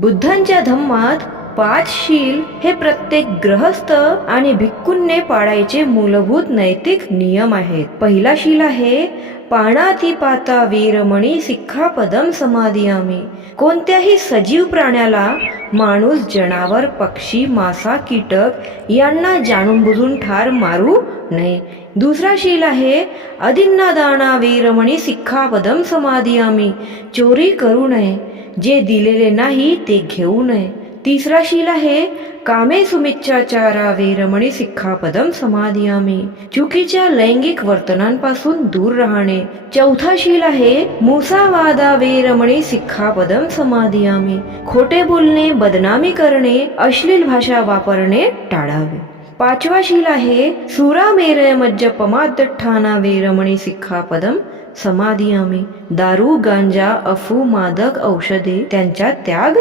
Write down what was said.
बुद्धांच्या धम्मात 5 शील हे प्रत्येक गृहस्थ आणि भिक्खूंनी पाळायचे मूलभूत नैतिक नियम आहेत. पहिला शील आहे पाणातिपाता वीरमणी सिक्खापदम समादियामी. कोणत्याही सजीव प्राण्याला, माणूस, जनावर, पक्षी, मासा, कीटक यांना जाणून बुजून ठार मारू नये. दुसरा शील आहे अदिन्नादाना वीरमणी सिक्खापदम समादियामी. चोरी करू नये, जे दिलेले नाही ते घेऊ नये. तिसरा शील आहे कामे सुमिच्छाचारा वीरमणी सिक्खापदम समादियामी. चुकीच्या लैंगिक वर्तनांपासून दूर राहणे. चौथा शील आहे मुसावादा वीरमणी सिक्खापदम समादियामी. खोटे बोलणे, बदनामी करणे, अश्लील भाषा वापरणे टाळावे. पाचवा शील आहे सुरामेरय मज्जपमादठ्ठाना वीरमणी सिक्खापदम समादियामी. दारू, गांजा, अफू, मादक औषधे त्यांचा त्याग